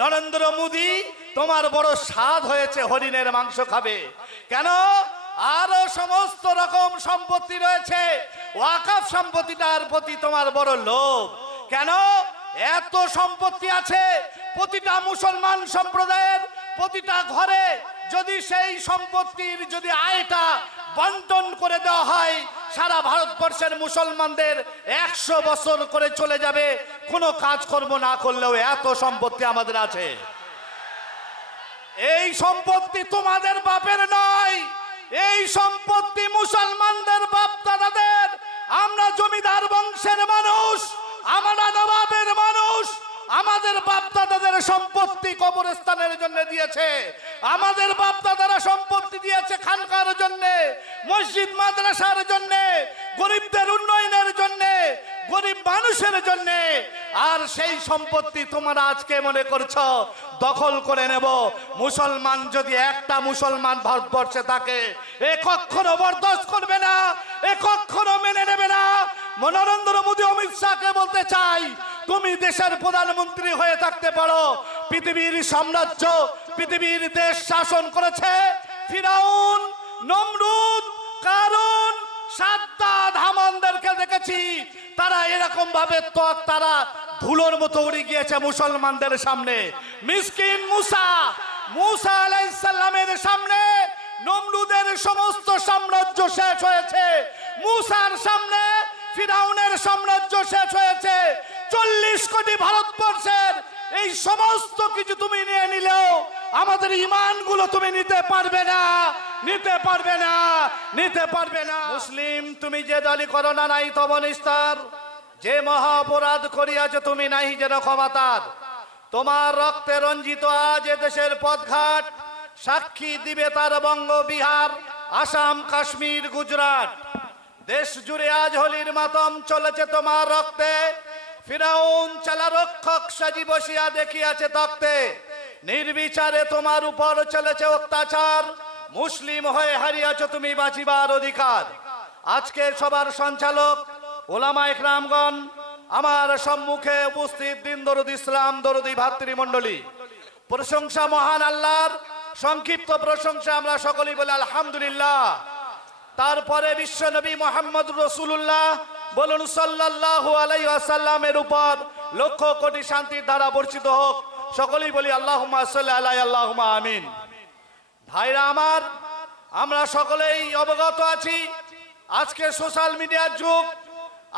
নরেন্দ্র মোদী তোমার বড় স্বাদ হয়েছে হরিণের মাংস খাবে কেন আরো সমস্ত রকম সম্পত্তি রয়েছে ওয়াকাফ সম্পত্তিটার প্রতি তোমার বড় লোভ কেন এত সম্পত্তি আছে প্রতিটা মুসলমান সম্প্রদায়ের প্রতিটা ঘরে যদি সেই সম্পত্তির যদি আয়টা বন্টন করে দেওয়া হয় সারা ভারতবর্ষের মুসলমানদের একশো বছর করে চলে যাবে কোনো কাজকর্ম না করলেও এত সম্পত্তি আমাদের আছে এই সম্পত্তি তোমাদের বাপের নয় এই সম্পত্তি মুসলমানদের বাপ দাদাদের আমরা জমিদার বংশের মানুষ আমরা নবাবের মানুষ আমাদের বাপ দাদাদের সম্পত্তি কবরস্থান নির্মাণের জন্য দিয়েছে আমাদের বাপ দাদারা সম্পত্তি দিয়েছে খানকার জন্য মসজিদ মাদ্রাসার জন্য গরিবদের উন্নয়নের জন্য গরিব মানুষের জন্য আর সেই সম্পত্তি তোমরা আজকে মনে করছ দখল করে নেব মুসলমান যদি একটা মুসলমান ভারতবর্ষে থাকে এক অক্ষর বরদাস্ত করবে না এক অক্ষর মনোরঞ্জন মোদী অমিত শাহকে বলতে চাই তুমি দেশের প্রধানমন্ত্রী হয়ে থাকতে পারো পৃথিবীর সাম্রাজ্য পৃথিবীর দেশ শাসন করেছে ফিরাউন নমরুদ কারণ সাতটা ধামানদেরকে দেখেছি তারা এরকম ভাবে ত্বক তারা ধুলোর মতো উড়ে গিয়েছে মুসলমানদের সামনে মিসকিন মুসা মুসা আলাইসাল্লামের সামনে নমরুদের সমস্ত সাম্রাজ্য শেষ হয়েছে মুসার সামনে ফিরাউনের সাম্রাজ্য শেষ হয়েছে চল্লিশ কোটি ভারতবর্ষের এই সমস্ত কিছু তুমি নিয়ে নিলেও আমাদের ইমানগুলো তুমি নিতে পারবে না নিতে পারবে না নিতে পারবে না মুসলিম তুমি যে দলি করো না নাই তব যে মহা অপরাধ করিয়াছ তুমি নাই যেন ক্ষমাতার তোমার রক্তে রঞ্জিত আজ দেশের পথঘাট সাক্ষী দিবে তার বঙ্গ বিহার আসাম কাশ্মীর গুজরাট দেশ জুড়ে আজ হোলির মাতম চলেছে তোমার রক্তে ফিরাউন চালা রক্ষক সাজি বসিয়া দেখিয়াছে তক্তে নির্বিচারে তোমার উপর চলেছে অত্যাচার মুসলিম হয়ে হারিয়াছ তুমি বাঁচিবার অধিকার আজকে সবার সঞ্চালক ওলামা ইকরামগণ আমার সম্মুখে উপস্থিত দিন দরুদ ইসলাম দরুদি ভাতৃমণ্ডলী প্রশংসা মহান আল্লাহর সংক্ষিপ্ত প্রশংসা আমরা সকলেই বলে আলহামদুলিল্লাহ তারপরে বিশ্বনবী মোহাম্মদ রসুল্লাহ বলুন সাল্লাহ আলাই আসাল্লামের উপর লক্ষ কোটি শান্তির দ্বারা বর্ষিত হোক সকলেই বলি আল্লাহমা সাল্লাহ আল্লাহমা আমিন ভাইরা আমার আমরা সকলেই অবগত আছি আজকে সোশ্যাল মিডিয়ার যুগ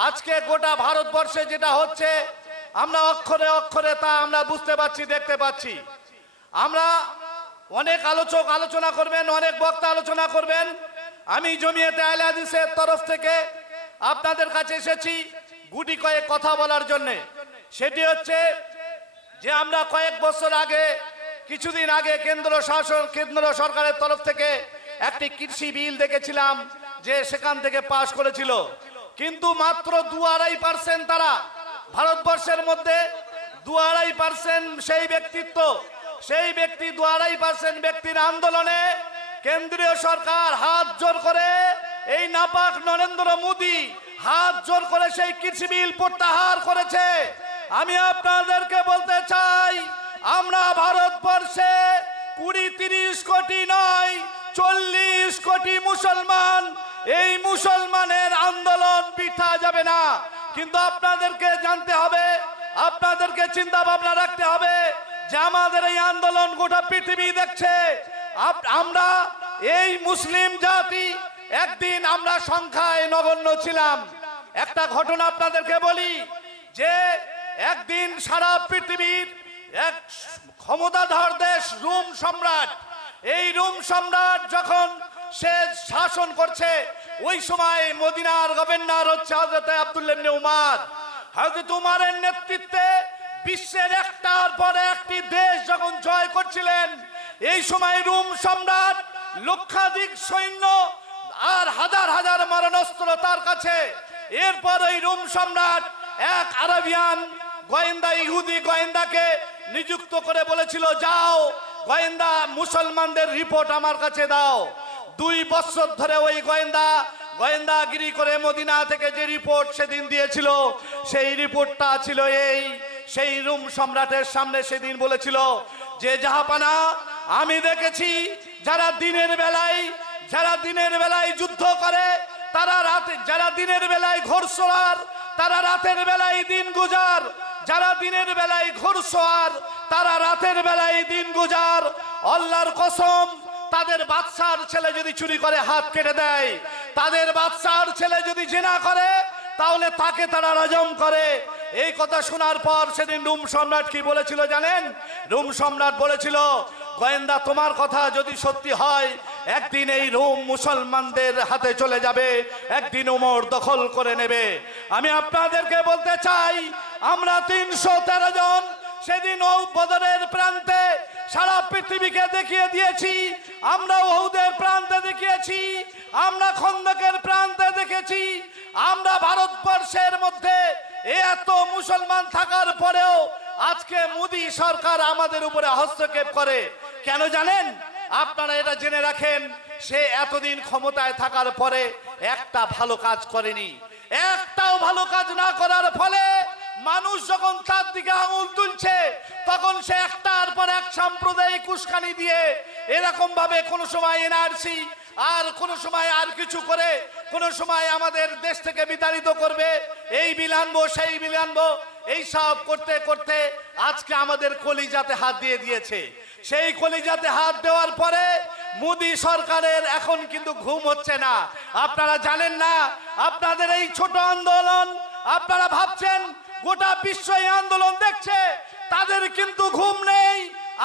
আজকে গোটা ভারতবর্ষে যেটা হচ্ছে আমরা অক্ষরে অক্ষরে তা আমরা বুঝতে পারছি দেখতে পাচ্ছি আমরা অনেক আলোচক আলোচনা করবেন অনেক বক্তা আলোচনা করবেন আমি জমিয়েতে আলাদিসের তরফ থেকে আপনাদের কাছে এসেছি গুটি কয়েক কথা বলার জন্যে সেটি হচ্ছে যে আমরা কয়েক বছর আগে কিছুদিন আগে কেন্দ্র শাসন কেন্দ্র সরকারের তরফ থেকে একটি কৃষি বিল দেখেছিলাম যে সেখান থেকে পাশ করেছিল কিন্তু মাত্র দু আড়াই পার্সেন্ট তারা ভারতবর্ষের মধ্যে দু আড়াই পার্সেন্ট সেই ব্যক্তিত্ব সেই ব্যক্তি দু আড়াই পার্সেন্ট ব্যক্তির আন্দোলনে কেন্দ্রীয় সরকার হাত জোর করে এই নাপাক নরেন্দ্র মোদী হাত জোর করে সেই কৃষি বিল প্রত্যাহার করেছে আমি আপনাদেরকে বলতে চাই আমরা ভারতবর্ষে কুড়ি তিরিশ কোটি নয় চল্লিশ কোটি মুসলমান এই মুসলমানের আন্দোলন পিঠা যাবে না কিন্তু আপনাদেরকে জানতে হবে আপনাদেরকে চিন্তা ভাবনা রাখতে হবে যে আমাদের এই আন্দোলন গোটা পৃথিবী দেখছে আমরা এই মুসলিম জাতি একদিন আমরা সংখ্যায় নগণ্য ছিলাম একটা ঘটনা আপনাদেরকে বলি যে একদিন সারা পৃথিবীর এক ক্ষমতাধর দেশ রুম সম্রাট এই রুম সম্রাট যখন সে শাসন করছে ওই সময় মদিনার গভর্নর হচ্ছে হজরত আবদুল্লাবনে উমার হজরত উমারের নেতৃত্বে বিশ্বের একটার পর একটি দেশ যখন জয় করছিলেন এই সময় রুম সম্রাট লক্ষাধিক সৈন্য আর হাজার হাজার মারণাস্ত্র তার কাছে এরপর ওই রুম সম্রাট এক আরবিয়ান গোয়েন্দা ইহুদি গোয়েন্দাকে নিযুক্ত করে বলেছিল যাও গোয়েন্দা মুসলমানদের রিপোর্ট আমার কাছে দাও দুই বছর ধরে ওই গোয়েন্দা গোয়েন্দাগিরি করে মদিনা থেকে যে রিপোর্ট সেদিন দিয়েছিল সেই রিপোর্টটা ছিল এই সেই রুম সম্রাটের সামনে সেদিন বলেছিল যে জাহাপানা আমি দেখেছি যারা দিনের বেলায় যারা দিনের বেলায় যুদ্ধ করে তারা রাতে যারা দিনের বেলায় ঘোরসোয়ার তারা রাতের বেলায় দিন গুজার যারা দিনের বেলায় ঘোরসোয়ার তারা রাতের বেলায় দিন গুজার অল্লার কসম তাদের বাচ্চার ছেলে যদি চুরি করে হাত কেটে দেয় তাদের বাচ্চার ছেলে যদি জেনা করে তাহলে তাকে তারা রাজম করে এই কথা শোনার পর সেদিন রুম সম্রাট কি বলেছিল জানেন রুম সম্রাট বলেছিল গোয়েন্দা তোমার কথা যদি সত্যি হয় একদিন এই রোম মুসলমানদের হাতে চলে যাবে একদিন উমর দখল করে নেবে আমি আপনাদেরকে বলতে চাই আমরা তিনশো তেরো জন সেদিন বদরের প্রান্তে সারা পৃথিবীকে দেখিয়ে দিয়েছি আমরা ওহুদের প্রান্তে দেখিয়েছি আমরা খন্দকের প্রান্তে দেখেছি আমরা ভারতবর্ষের মধ্যে এত মুসলমান থাকার পরেও আজকে মোদী সরকার আমাদের উপরে হস্তক্ষেপ করে কেন জানেন আপনারা এটা জেনে রাখেন সে এতদিন ক্ষমতায় থাকার পরে একটা ভালো কাজ করেনি একটাও ভালো কাজ না করার ফলে মানুষ যখন তার দিকে আঙুল তুলছে তখন সে একটার পর এক সাম্প্রদায়িক উস্কানি দিয়ে এরকম ভাবে কোনো সময় এনআরসি আর কোন সময় আর কিছু করে কোন সময় আমাদের দেশ থেকে বিতাড়িত করবে এই বিল আনবো সেই বিল আনবো এই সব করতে করতে আজকে আমাদের কলিজাতে হাত দিয়ে দিয়েছে সেই কলিজাতে হাত দেওয়ার পরে মোদী সরকারের এখন কিন্তু ঘুম হচ্ছে না আপনারা জানেন না আপনাদের এই ছোট আন্দোলন আপনারা ভাবছেন গোটা বিশ্ব এই আন্দোলন দেখছে তাদের কিন্তু ঘুম নেই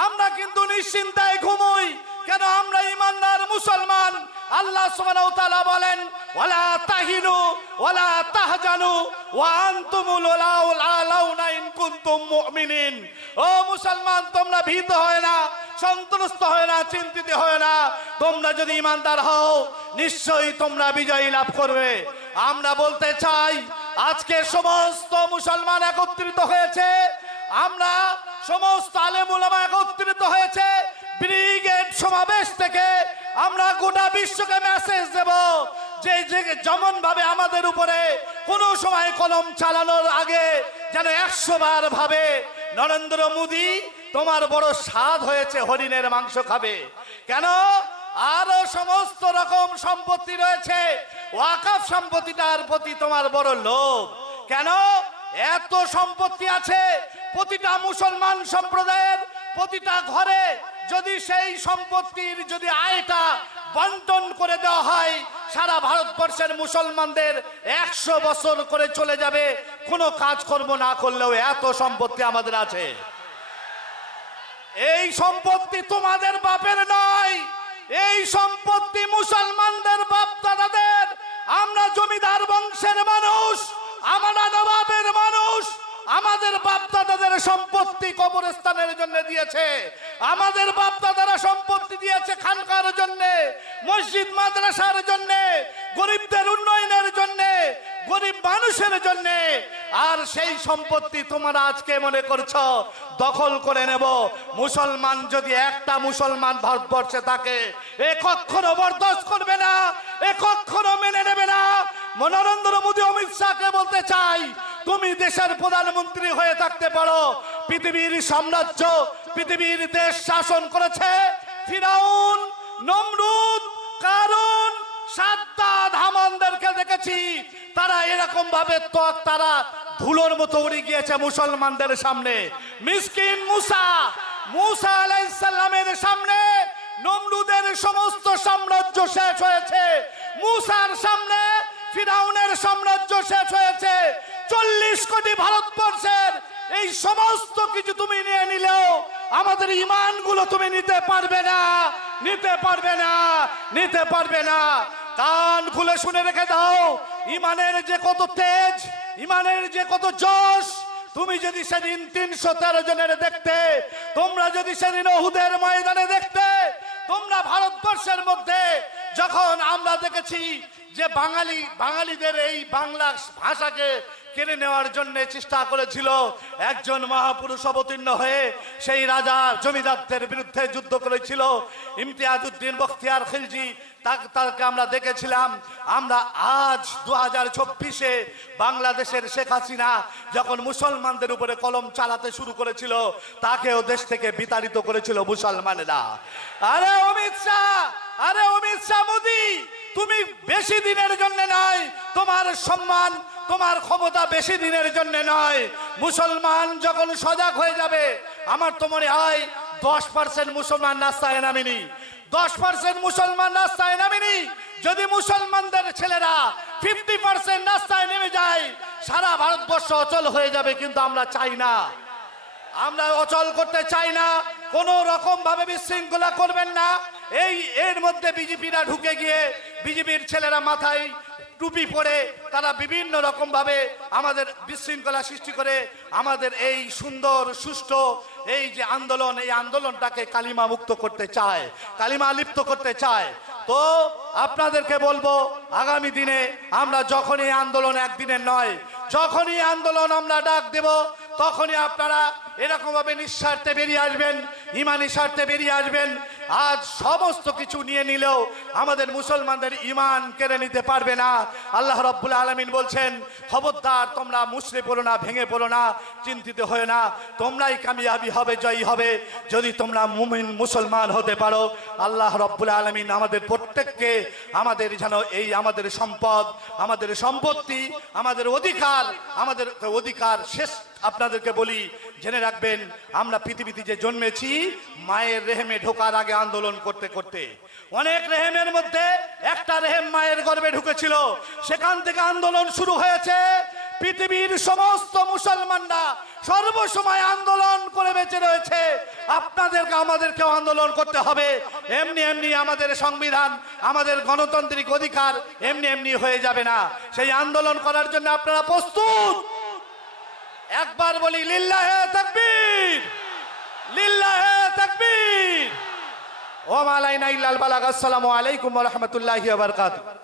আমরা কিন্তু নিশ্চিন্তায় ঘুমই কেন আমরা ইমানদার মুসলমান আল্লাহ বলেন তাহিনু তাহজানু ও মুসলমান তোমরা ভীত হয় না হয় না চিন্তিত হয় না তোমরা যদি হও নিশ্চয়ই তোমরা বিজয়ী লাভ করবে আমরা বলতে চাই আজকে সমস্ত মুসলমান একত্রিত হয়েছে আমরা সমস্ত আলেমুলামা একত্রিত হয়েছে ব্রিগেড সমাবেশ থেকে আমরা গোটা বিশ্বকে মেসেজ দেব যে যেমন ভাবে আমাদের উপরে কোনো সময় কলম চালানোর আগে যেন একশো বার ভাবে নরেন্দ্র মোদী তোমার বড় স্বাদ হয়েছে হরিণের মাংস খাবে কেন আরো সমস্ত রকম সম্পত্তি রয়েছে ওয়াকাফ সম্পত্তিটার প্রতি তোমার বড় লোভ কেন এত সম্পত্তি আছে প্রতিটা মুসলমান সম্প্রদায়ের প্রতিটা ঘরে যদি সেই সম্পত্তির যদি আয়টা বন্টন করে দেওয়া হয় সারা ভারতবর্ষের মুসলমানদের একশো বছর করে চলে যাবে কোনো কাজকর্ম না করলেও এত সম্পত্তি আমাদের আছে এই সম্পত্তি তোমাদের বাপের নয় এই সম্পত্তি মুসলমানদের বাপ দাদাদের আমরা জমিদার বংশের মানুষ আমরা নবাবের মানুষ আমাদের বাপদাদাদের সম্পত্তি কবরস্থানের জন্য দিয়েছে আমাদের বাপদাদারা সম্পত্তি দিয়েছে খানকার জন্য মসজিদ মাদ্রাসার জন্য গরিবদের উন্নয়নের জন্য গরিব মানুষের জন্য আর সেই সম্পত্তি তোমরা আজকে মনে করছ দখল করে নেব মুসলমান যদি একটা মুসলমান ভারতবর্ষে থাকে এ কক্ষণ বরদাস্ত করবে না এ কক্ষণ মেনে নেবে না মনোরঞ্জন মোদী অমিত শাহকে বলতে চাই তুমি দেশের প্রধানমন্ত্রী হয়ে থাকতে পারো পৃথিবীর সাম্রাজ্য পৃথিবীর দেশ শাসন করেছে ফিরাউন নমরুদ কারণ সাতটা ধামানদেরকে দেখেছি তারা এরকম ভাবে ত্বক তারা ধুলোর মতো উড়ে গিয়েছে মুসলমানদের সামনে মিসকিন মুসা মুসা আলাইসাল্লামের সামনে নমরুদের সমস্ত সাম্রাজ্য শেষ হয়েছে মুসার সামনে ফিরাউনের সাম্রাজ্য শেষ হয়েছে চল্লিশ কোটি ভারতবর্ষের এই সমস্ত কিছু তুমি নিয়ে নিলেও আমাদের ইমানগুলো তুমি নিতে পারবে না নিতে পারবে না নিতে পারবে না কান খুলে শুনে রেখে দাও ইমানের যে কত তেজ ইমানের যে কত জশ তুমি যদি সেদিন তিনশো তেরো জনের দেখতে তোমরা যদি সেদিন ওহুদের ময়দানে দেখতে তোমরা ভারতবর্ষের মধ্যে যখন আমরা দেখেছি যে বাঙালি বাঙালিদের এই বাংলা ভাষাকে কেড়ে নেওয়ার জন্য চেষ্টা করেছিল একজন মহাপুরুষ অবতীর্ণ হয়ে সেই রাজা জমিদারদের বিরুদ্ধে যুদ্ধ করেছিল ইমতিয়াজ উদ্দিন বখতিয়ার খিলজি তাকে আমরা দেখেছিলাম আমরা আজ দু হাজার চব্বিশে বাংলাদেশের শেখ হাসিনা যখন মুসলমানদের উপরে কলম চালাতে শুরু করেছিল তাকেও দেশ থেকে বিতাড়িত করেছিল মুসলমানেরা আরে অমিত শাহ আরে অমিত শাহ মোদি তুমি বেশি দিনের জন্য নয় তোমার সম্মান তোমার ক্ষমতা বেশি দিনের জন্য নয় মুসলমান যখন সজাগ হয়ে যাবে আমার তো মনে হয় দশ পার্সেন্ট মুসলমান রাস্তায় নামিনি দশ পার্সেন্ট মুসলমান রাস্তায় নামেনি যদি মুসলমানদের ছেলেরা ফিফটি পার্সেন্ট রাস্তায় নেমে যায় সারা ভারতবর্ষ অচল হয়ে যাবে কিন্তু আমরা চাই না আমরা অচল করতে চাই না কোন রকম ভাবে বিশৃঙ্খলা করবেন না এই এর মধ্যে বিজেপিরা ঢুকে গিয়ে বিজেপির ছেলেরা মাথায় টুপি পরে তারা বিভিন্ন রকমভাবে আমাদের বিশৃঙ্খলা সৃষ্টি করে আমাদের এই সুন্দর সুষ্ঠ এই যে আন্দোলন এই আন্দোলনটাকে কালিমা মুক্ত করতে চায় কালিমা লিপ্ত করতে চায় তো আপনাদেরকে বলবো আগামী দিনে আমরা যখনই আন্দোলন একদিনের নয় যখনই আন্দোলন আমরা ডাক দেব তখনই আপনারা এরকমভাবে নিঃস্বার্থে বেরিয়ে আসবেন ইমানি স্বার্থে বেরিয়ে আসবেন আজ সমস্ত কিছু নিয়ে নিলেও আমাদের মুসলমানদের ইমান কেড়ে নিতে পারবে না আল্লাহ রব্বুল আলমিন বলছেন খবরদার তোমরা মুসরে পড়ো না ভেঙে পড়ো না চিন্তিত হয়ে না তোমরাই কামিয়াবি হবে জয়ী হবে যদি তোমরা মুমিন মুসলমান হতে পারো আল্লাহ রব্বুল আলমিন আমাদের প্রত্যেককে আমাদের যেন এই আমাদের সম্পদ আমাদের সম্পত্তি আমাদের অধিকার আমাদের অধিকার শেষ আপনাদেরকে বলি জেনে রাখবেন আমরা পৃথিবীতে যে জন্মেছি মায়ের রেহেমে ঢোকার আগে আন্দোলন করতে করতে অনেক রেহেমের মধ্যে একটা রেহেম মায়ের গর্বে ঢুকেছিল সেখান থেকে আন্দোলন শুরু হয়েছে পৃথিবীর সমস্ত মুসলমানরা সর্বসময় আন্দোলন করে বেঁচে রয়েছে আপনাদেরকে আমাদেরকেও আন্দোলন করতে হবে এমনি এমনি আমাদের সংবিধান আমাদের গণতান্ত্রিক অধিকার এমনি এমনি হয়ে যাবে না সেই আন্দোলন করার জন্য আপনারা প্রস্তুত একবার বলি লিল্লাহে তাকবীর লিল্লাহে তাকবীর ও মা আলাইনা ইল্লাল বালাগ আসসালামু আলাইকুম ওয়া রাহমাতুল্লাহি ওয়া বারাকাতুহু